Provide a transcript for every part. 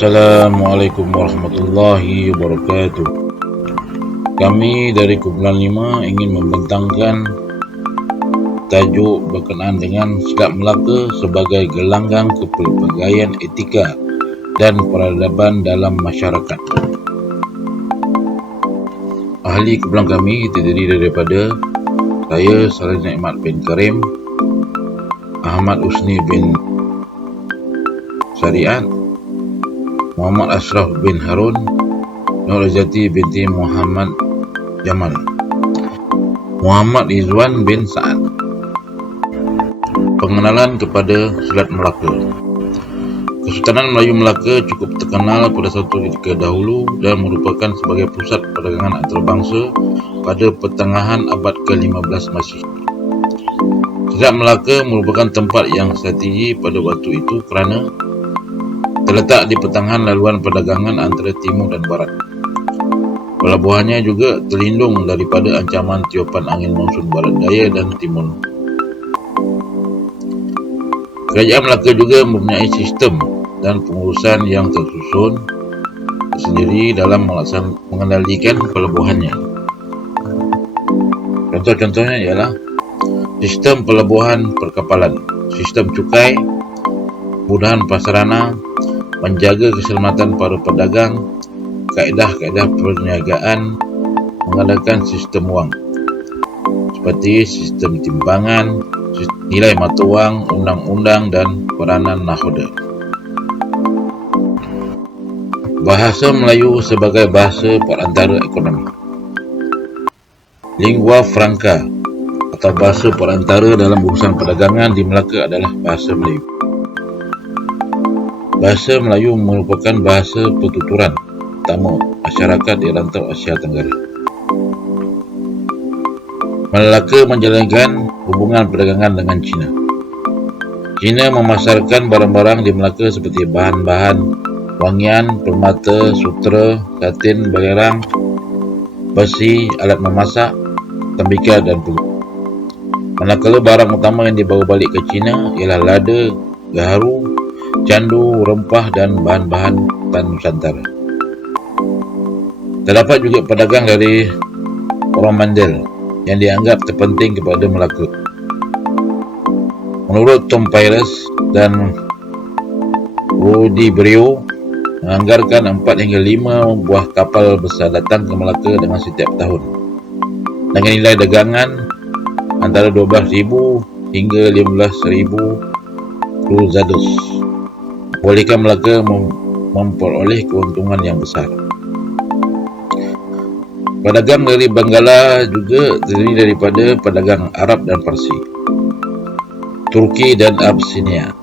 Assalamualaikum warahmatullahi wabarakatuh. Kami dari Kumpulan 5 ingin membentangkan tajuk berkenaan dengan Silat Melaka sebagai gelanggang kepelbagaian etika dan peradaban dalam masyarakat. Ahli kumpulan kami terdiri daripada saya, Saladin Ahmad bin Karim, Ahmad Usni bin Syariat, Muhammad Ashraf bin Harun, Nur Razati binti Muhammad Jamal, Muhammad Izwan bin Sa'ad. Pengenalan kepada Silat Melaka. Kesultanan Melayu Melaka cukup terkenal pada satu ketika dahulu dan merupakan sebagai pusat perdagangan antarabangsa pada pertengahan abad ke-15 Masihi. Silat Melaka merupakan tempat yang strategi pada waktu itu kerana terletak di pertengahan laluan perdagangan antara timur dan barat. Pelabuhannya juga terlindung daripada ancaman tiupan angin monsun barat daya dan timur. Kerajaan Melaka juga mempunyai sistem dan pengurusan yang tersusun sendiri dalam mengendalikan pelabuhannya. Contoh-contohnya ialah sistem pelabuhan perkapalan, sistem cukai, kemudahan prasarana, menjaga keselamatan para pedagang, kaedah-kaedah perniagaan, mengadakan sistem wang seperti sistem timbangan, nilai mata wang, undang-undang dan peranan nahoda. Bahasa Melayu sebagai bahasa perantara ekonomi. Lingua franca atau bahasa perantara dalam urusan perdagangan di Melaka adalah bahasa Melayu. Bahasa Melayu merupakan bahasa pertuturan utama masyarakat di rantau Asia Tenggara. Melaka menjalankan hubungan perdagangan dengan China. China memasarkan barang-barang di Melaka seperti bahan-bahan wangian, permata, sutera, satin, belerang, besi, alat memasak, tembikar dan puluh. Manakala barang utama yang dibawa balik ke China ialah lada, gaharu, candu, rempah dan bahan-bahan tan Nusantara. Terdapat juga pedagang dari Coromandel yang dianggap terpenting kepada Melaka. Menurut Tom Pires dan Rudy Brio, menganggarkan 4 hingga 5 buah kapal besar datang ke Melaka dengan setiap tahun, dengan nilai dagangan antara 12,000 hingga 15,000 cruzados. Bolehkah Melaka memperoleh keuntungan yang besar. Pedagang dari Benggala juga terdiri daripada pedagang Arab dan Parsi, Turki dan Abyssinia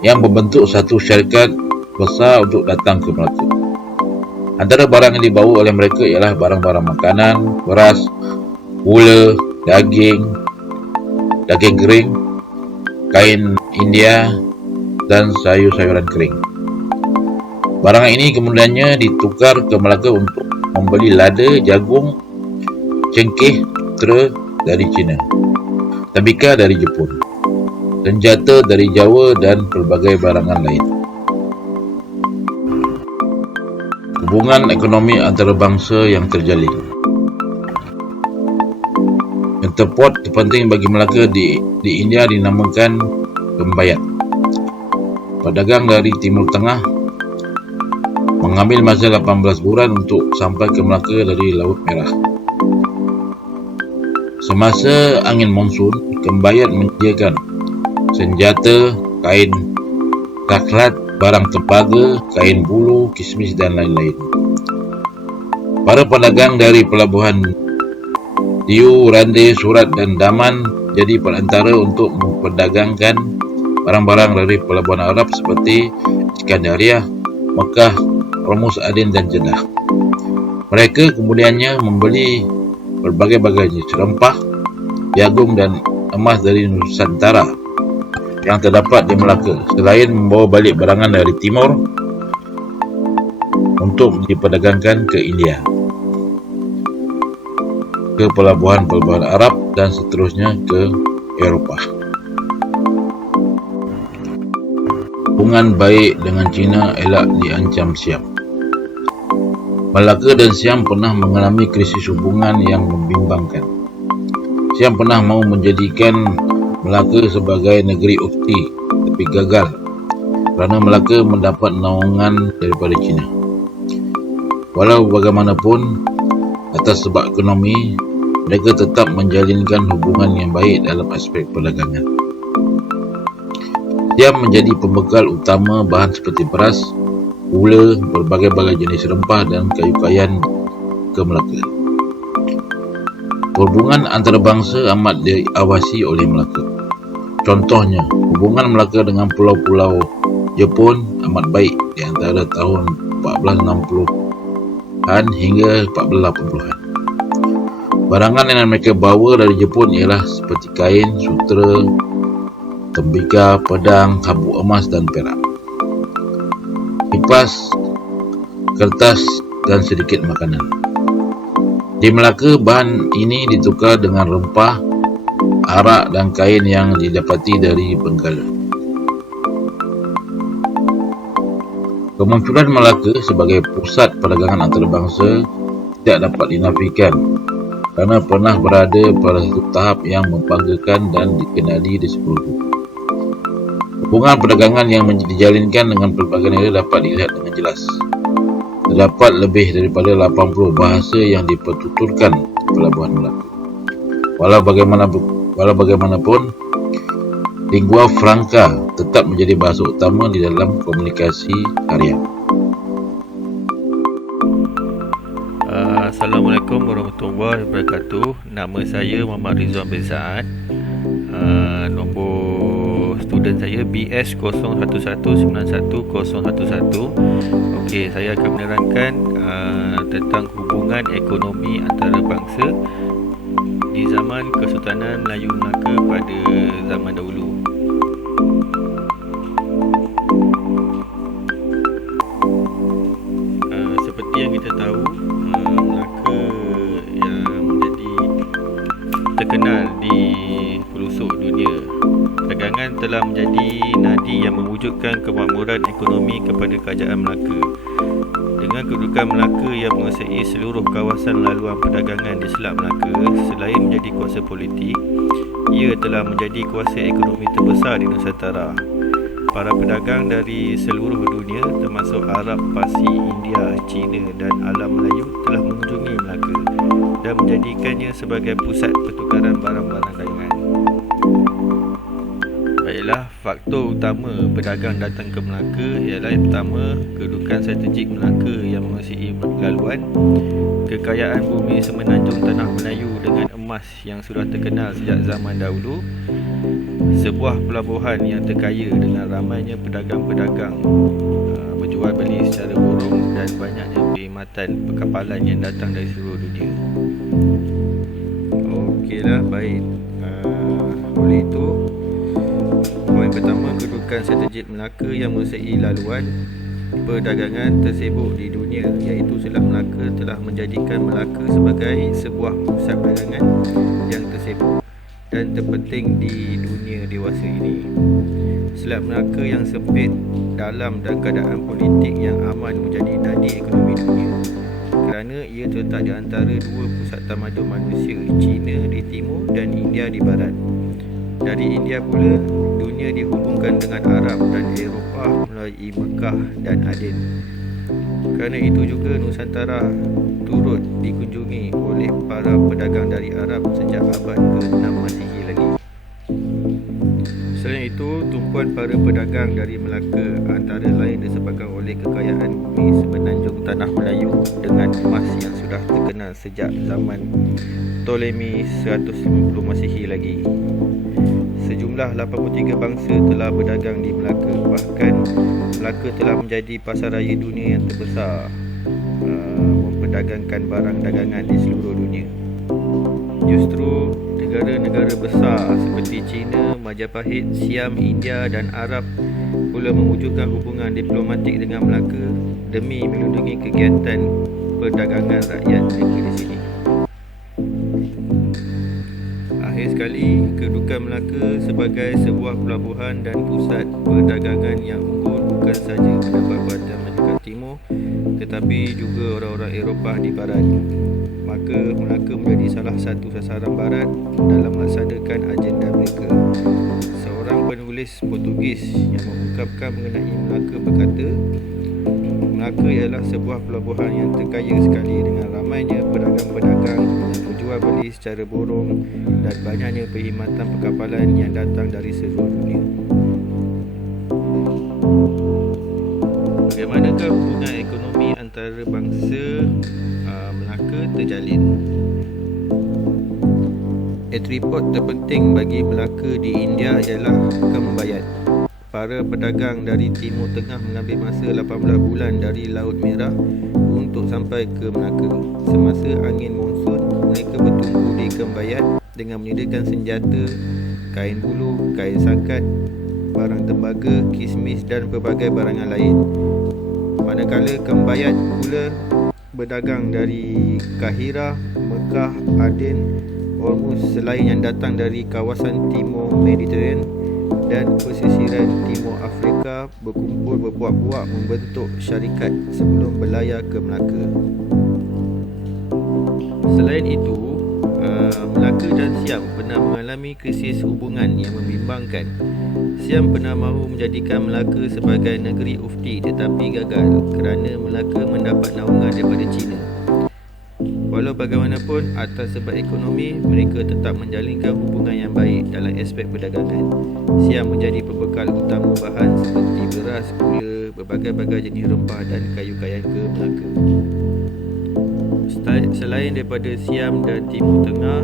yang membentuk satu syarikat besar untuk datang ke Melaka. Antara barang yang dibawa oleh mereka ialah barang-barang makanan, beras, gula, daging kering, kain India dan sayur-sayuran kering. Barang ini kemudiannya ditukar ke Melaka untuk membeli lada, jagung, cengkeh, sutera dari China, tembikar dari Jepun, senjata dari Jawa dan pelbagai barangan lain. Hubungan ekonomi antarabangsa yang terjalin. Interport terpenting bagi Melaka di India dinamakan Kembayat. Pedagang dari Timur Tengah mengambil masa 18 bulan untuk sampai ke Melaka dari Laut Merah. Semasa angin monsun, Kembayat menyediakan senjata, kain taklat, barang tembaga, kain bulu, kismis dan lain-lain. Para pedagang dari pelabuhan Diu, Rande, Surat dan Daman jadi perantara untuk memperdagangkan barang-barang dari pelabuhan Arab seperti Iskandariah, Mekah, Hormuz, Aden dan Jeddah. Mereka kemudiannya membeli berbagai-bagai jenis rempah, jagung dan emas dari Nusantara yang terdapat di Melaka, selain membawa balik barangan dari timur untuk diperdagangkan ke India, ke pelabuhan-pelabuhan Arab dan seterusnya ke Eropah. Hubungan baik dengan China elak diancam Siam. Melaka dan Siam pernah mengalami krisis hubungan yang membimbangkan. Siam pernah mahu menjadikan Melaka sebagai negeri ukti, tapi gagal kerana Melaka mendapat naungan daripada China. Walau bagaimanapun, atas sebab ekonomi, mereka tetap menjalinkan hubungan yang baik dalam aspek perdagangan. Siam menjadi pembekal utama bahan seperti beras, gula, berbagai-bagai jenis rempah dan kayu kayan ke Melaka. Hubungan antarabangsa amat diawasi oleh Melaka. Contohnya, hubungan Melaka dengan pulau-pulau Jepun amat baik di antara tahun 1460-an hingga 1480-an. Barangan yang mereka bawa dari Jepun ialah seperti kain, sutera, tembikar, pedang, habuk emas dan perak, kipas, kertas dan sedikit makanan. Di Melaka, bahan ini ditukar dengan rempah, arak dan kain yang didapati dari Benggala. Kemunculan Melaka sebagai pusat perdagangan antarabangsa tidak dapat dinafikan kerana pernah berada pada satu tahap yang membanggakan dan dikenali di seluruh dunia. Hubungan perdagangan yang dijalinkan dengan pelbagai negara dapat dilihat dengan jelas. Terdapat lebih daripada 80 bahasa yang dipertuturkan di pelabuhan Melaka. Walau bagaimanapun, lingua franca tetap menjadi bahasa utama di dalam komunikasi harian. Assalamualaikum warahmatullahi wabarakatuh. Nama saya Muhammad Rizwan bin Saad. Nombor student saya BS 01191011. Okey, saya akan menerangkan tentang hubungan ekonomi antarabangsa di zaman Kesultanan Melayu Melaka pada zaman dahulu. Seperti yang kita tahu, Melaka yang menjadi terkenal di pelosok dunia. Perdagangan telah menjadi nadi yang mewujudkan kemakmuran ekonomi kepada kerajaan Melaka. Dengan kedudukan Melaka yang menguasai seluruh kawasan laluan perdagangan di Selat Melaka, selain menjadi kuasa politik, ia telah menjadi kuasa ekonomi terbesar di Nusantara. Para pedagang dari seluruh dunia termasuk Arab, Parsi, India, China dan alam Melayu telah mengunjungi Melaka dan menjadikannya sebagai pusat pertukaran barang-barang dagangan. Baiklah, faktor utama pedagang datang ke Melaka ialah yang pertama, kedudukan strategik Melaka yang menguasai laluan, kekayaan bumi semenanjung tanah Melayu dengan emas yang sudah terkenal sejak zaman dahulu, sebuah pelabuhan yang terkaya dengan ramainya pedagang-pedagang berjual beli secara borong dan banyaknya perkhidmatan perkapalan yang datang dari seluruh dunia. Okeylah, baik. Oleh itu, poin pertama, kedudukan strategik Melaka yang menguasai laluan perdagangan tersibuk di dunia, iaitu Selat Melaka telah menjadikan Melaka sebagai sebuah pusat perdagangan yang tersibuk dan terpenting di dunia dewasa ini. Selat Melaka yang sempit, dalam dan keadaan politik yang aman menjadi nadi ekonomi dunia kerana ia terletak di antara dua pusat tamadun manusia, China di timur dan India di barat. Dari India pula, dunia dihubungkan dengan Arab dan Eropah melalui Mekah dan Aden. Kerana itu juga Nusantara turut dikunjungi oleh para pedagang dari Arab sejak abad ke-6 Masihi lagi. Selain itu, tumpuan para pedagang dari Melaka antara lain disebabkan oleh kekayaan bumi semenanjung tanah Melayu dengan emas yang sudah terkenal sejak zaman Ptolemy 150 Masihi lagi. Sejumlah 83 bangsa telah berdagang di Melaka. Bahkan Melaka telah menjadi pasar raya dunia yang terbesar. memperdagangkan barang dagangan di seluruh dunia. Justru negara-negara besar seperti China, Majapahit, Siam, India dan Arab pula mewujudkan hubungan diplomatik dengan Melaka demi melindungi kegiatan perdagangan rakyat mereka di sini. Akhir sekali, kedudukan Melaka sebagai sebuah pelabuhan dan pusat perdagangan yang unggul bukan sahaja mendapat perhatian masyarakat timur tetapi juga orang-orang Eropah di barat. Maka Melaka menjadi salah satu sasaran barat dalam melaksanakan agenda mereka. Seorang penulis Portugis yang mengungkapkan mengenai Melaka berkata, Melaka ialah sebuah pelabuhan yang terkaya sekali dengan ramainya pedagang-pedagang yang berjual beli secara borong dan banyaknya perkhidmatan perkapalan yang datang dari seluruh dunia. Bagaimanakah hubungan ekonomi antara bangsa Melaka terjalin? Atribut terpenting bagi Melaka di India ialah kembayat. Para pedagang dari Timur Tengah mengambil masa 18 bulan dari Laut Merah untuk sampai ke Melaka. Semasa angin monsun, mereka bertunggu di Kembayat dengan menyediakan senjata, kain bulu, kain sangkat, barang tembaga, kismis dan pelbagai barangan lain. Manakala Kembayat pula berdagang dari Kahira, Mekah, Aden, Hormuz selain yang datang dari kawasan Timur Mediterranean dan pesisiran Timur Afrika berkumpul berpuak-puak membentuk syarikat sebelum berlayar ke Melaka. Selain itu, Melaka dan Siam pernah mengalami krisis hubungan yang membimbangkan. Siam pernah mahu menjadikan Melaka sebagai negeri ufti tetapi gagal kerana Melaka mendapat naungan daripada China. Walau bagaimanapun, atas sebab ekonomi, mereka tetap menjalinkan hubungan yang baik dalam aspek perdagangan. Siam menjadi pembekal utama bahan seperti beras, gula, berbagai-bagai jenis rempah dan kayu kayan ke Melaka. Selain daripada Siam dan Timur Tengah,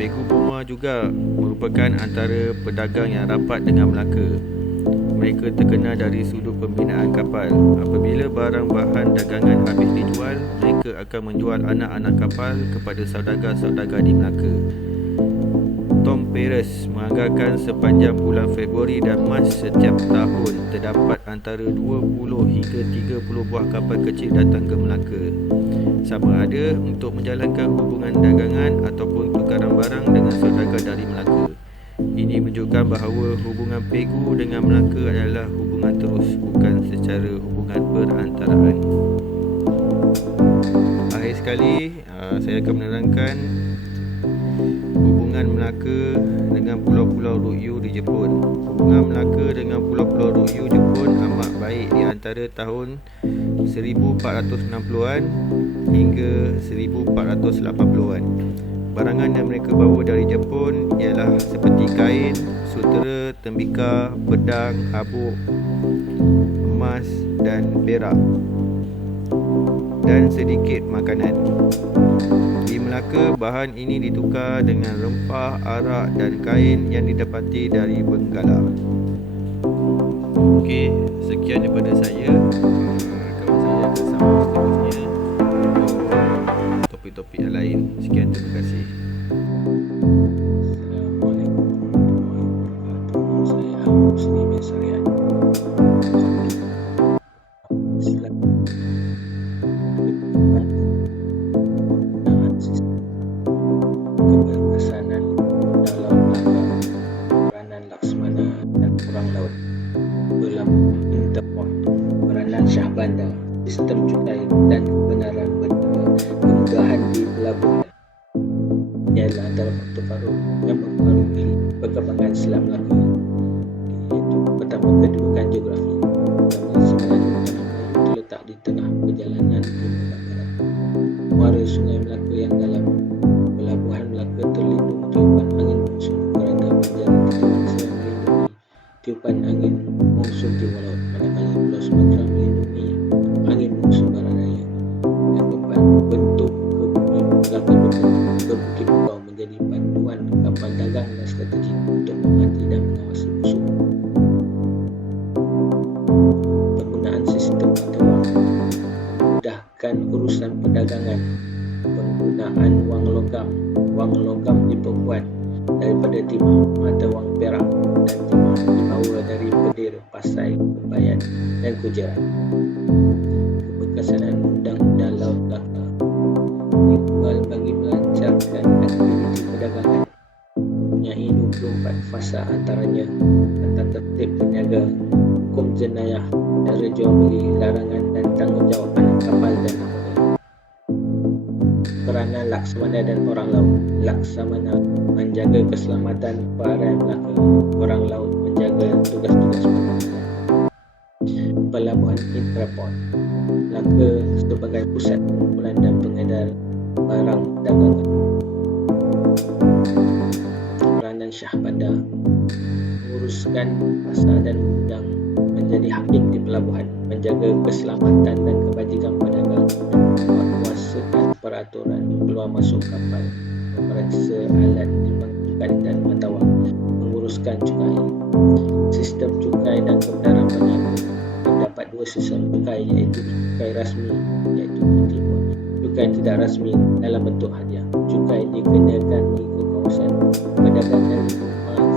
Pegu Burma juga merupakan antara pedagang yang rapat dengan Melaka. Mereka terkenal dari sudut pembinaan kapal. Apabila barang bahan dagangan habis dijual, mereka akan menjual anak-anak kapal kepada saudagar-saudagar di Melaka. Tom Paris menganggarkan sepanjang bulan Februari dan Mac setiap tahun terdapat antara 20 hingga 30 buah kapal kecil datang ke Melaka. Sama ada untuk menjalankan hubungan dagangan ataupun tukaran barang dengan saudagar dari Melaka. Ini menunjukkan bahawa hubungan Pegu dengan Melaka adalah hubungan terus, bukan secara hubungan perantaraan. Akhir sekali, saya akan menerangkan hubungan Melaka dengan Pulau-Pulau Ryukyu di Jepun. Hubungan Melaka dengan Pulau-Pulau Ryukyu Jepun amat baik di antara tahun 1460-an hingga 1480-an. Barangan yang mereka bawa dari Jepun ialah seperti kain, sutera, tembikar, pedang, habuk, emas dan perak dan sedikit makanan. Di Melaka, bahan ini ditukar dengan rempah, arak dan kain yang didapati dari Benggala. Okey, sekian daripada saya. Kawan saya akan sambung seterusnya untuk topik-topik yang lain. Sekian, terima kasih. Assalamualaikum warahmatullahi wabarakatuh. Saya Ahmad Husni bin Sarian. Islam penggunaan sistem keberkesanan dalam Melaka, peranan Laksmana dan Perang Laut, pelabuhan Interport, peranan Syah Bandar, sistem cukai dan kebenaran bernegara, kemudahan di pelabuhan ialah antara faktor baru yang mempengaruhi perkembangan Islam Melaka, iaitu pertama, kedudukan geografi. Sebenarnya Tanah Melayu terletak di tengah perjalanan ke barat. Muara Sungai Melaka yang dalam. Pelabuhan Melaka terlindung tiupan angin monsun kerana menjadi terpaksa melindungi tiupan angin monsun timur laut, manakala Pulau Sumatera melindungi angin monsun barat raya yang berbentuk ke bumi Melaka ke Bukit Bukau menjadi panduan kapal dagang dan strategik untuk menghati dan mengawasi musuh. Penggunaan sistem patawang memudahkan urusan perdagangan, penggunaan wang logam. Wang logam diperbuat daripada timah mata wang perak dan timah dibawa dari Pedir, Pasai, Kebayan dan Gujarat. Keberkesanan undang-undang Laut Melaka dibuat bagi melancarkan aktiviti perdagangan. Mempunyai 24 fasa, antaranya tentang tertib berniaga, hukum jenayah, cara jual beli, larangan dan tanggungjawab anak kapal dan nakoda. Peranan Laksamana dan orang laut. Laksamana menjaga keselamatan para Melaka. Orang laut menjaga tugas-tugas perdagangan. Pelabuhan Intraport Melaka sebagai pusat pengumpulan dan pengedar barang dagangan. Peranan Syah Bandar menguruskan pasar dan gudang, menjadi hakim di pelabuhan, menjaga keselamatan dan kebajikan pedagang, menguasakan peraturan keluar masuk kapal, memeriksa alat timbang ikan dan mata wang, menguruskan cukai. Sistem cukai dan kebenaran peniaga. Terdapat dua sistem cukai, iaitu cukai rasmi iaitu kutipan, cukai tidak rasmi dalam bentuk hadiah. Cukai dikenakan mengikut kawasan. Pedagang dari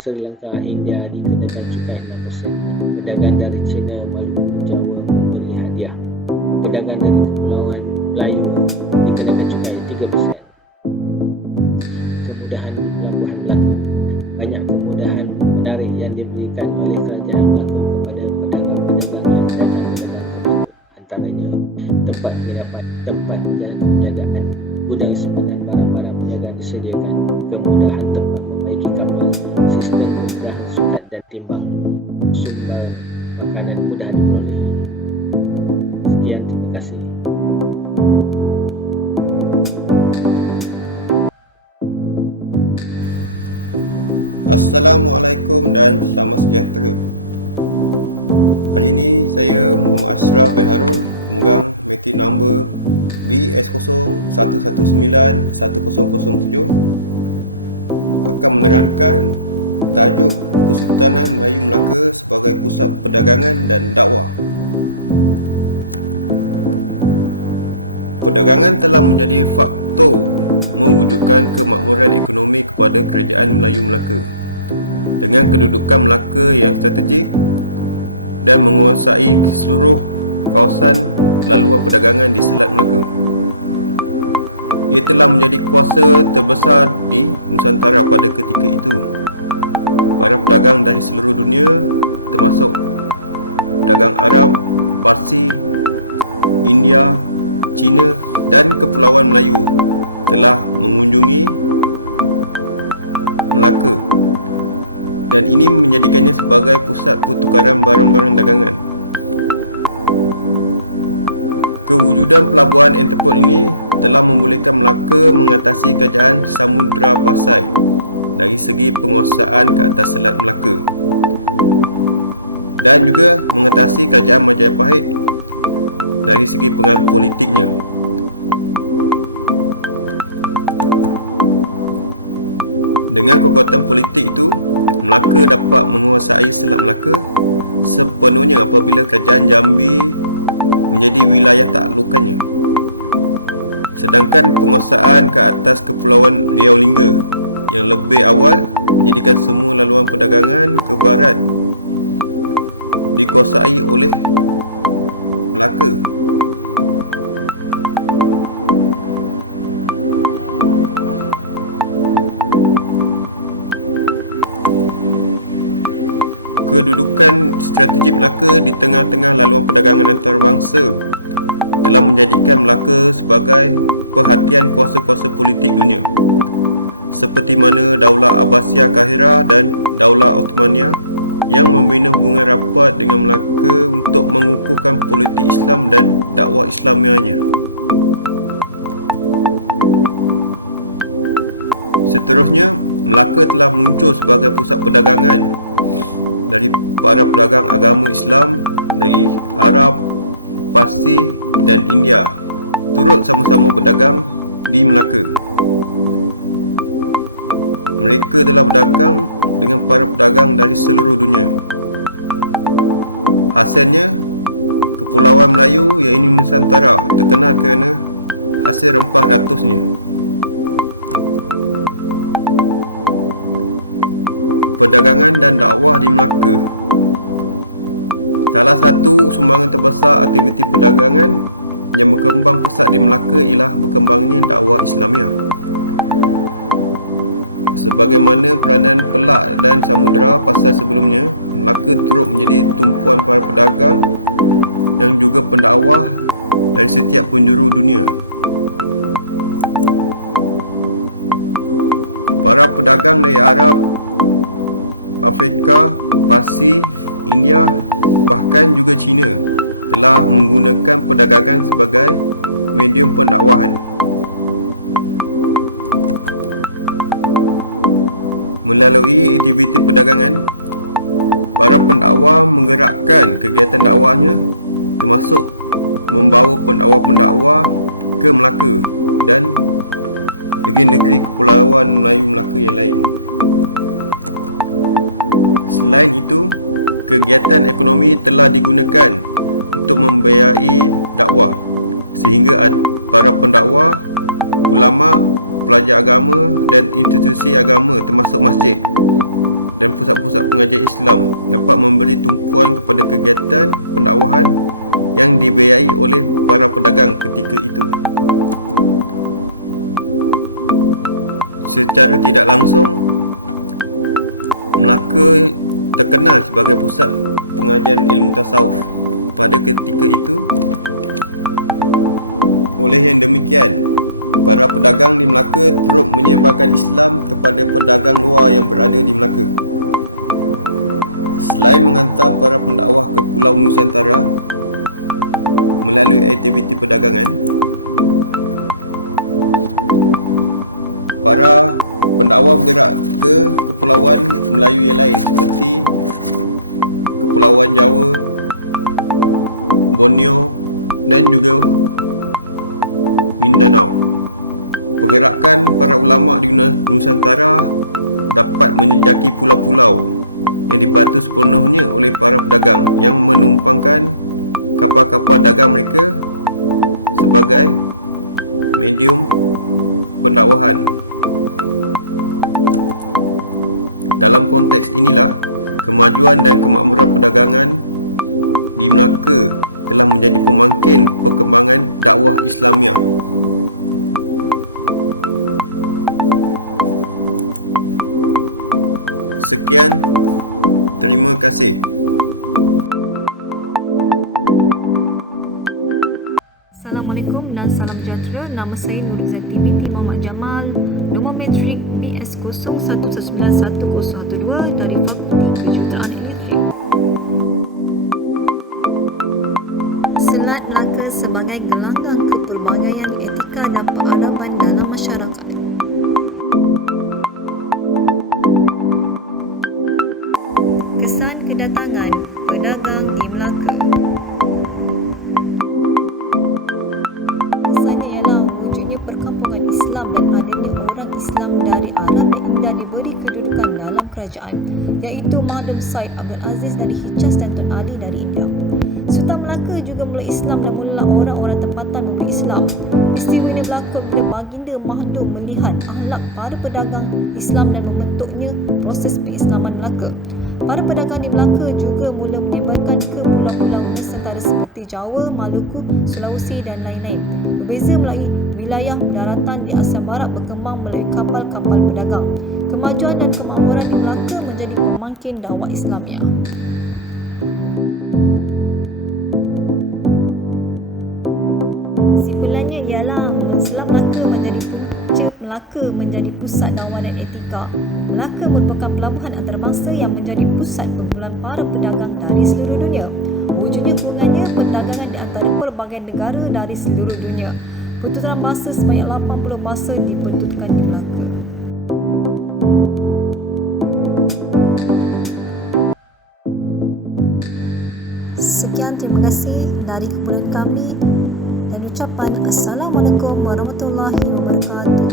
Sri Lanka, India dikenakan cukai 6%. Pedagang dari China, Maluku, Jawa memberi hadiah. Pedagang dari Kepulauan Melayu dikenakan cukai 3%. Kemudahan di Pelabuhan Melaka. Banyak kemudahan menarik yang diberikan oleh Kerajaan Melaka kepada pedagang-pedagang dan pedagang kebatu. Antaranya tempat penginapan, tempat menjalankan perniagaan, gudang simpanan barang-barang perniagaan disediakan, kemudahan tempat membaiki kapal, sistem kemudahan sukat dan timbang, sumber makanan mudah diperoleh. Sekian, terima kasih. dan salam sejahtera. Nama saya Nurizati binti Muhammad Jamal, nombor matrik BS 01191012 dari Fakulti Kejuruteraan Elektrik. Selat Melaka sebagai gelanggang kepelbagaian etika dan peradaban dalam masyarakat. Kesan kedatangan pedagang di Melaka. Kesannya ialah wujudnya perkampungan Islam dan adanya orang Islam dari Arab yang indah diberi kedudukan dalam kerajaan, iaitu Mahdum Said Abdul Aziz dari Hijaz dan Tun Ali dari India. Sultan Melaka juga mulai Islam dan mulalah orang-orang tempatan membeli Islam. Peristiwa ini berlaku bila Baginda Mahdum melihat akhlak para pedagang Islam dan membentuknya proses pengislaman Melaka. Para pedagang di Melaka juga mula menyebarkan ke pulau-pulau Nusantara seperti Jawa, Maluku, Sulawesi dan lain-lain. Berbeza melalui wilayah daratan di Asia Barat berkembang melalui kapal-kapal pedagang. Kemajuan dan kemakmuran di Melaka menjadi pemangkin dakwah Islamiah. Kesimpulannya ialah Selat Melaka menjadi punca Melaka menjadi pusat dakwah dan etika. Melaka merupakan pelabuhan antarabangsa yang menjadi pusat perkumpulan para pedagang dari seluruh dunia. Wujudnya hubungannya perdagangan di antara pelbagai negara dari seluruh dunia. Pertuturan bahasa sebanyak 80 bahasa dipertuturkan di Melaka. Sekian, terima kasih dari kumpulan kami dan ucapan Assalamualaikum warahmatullahi wabarakatuh.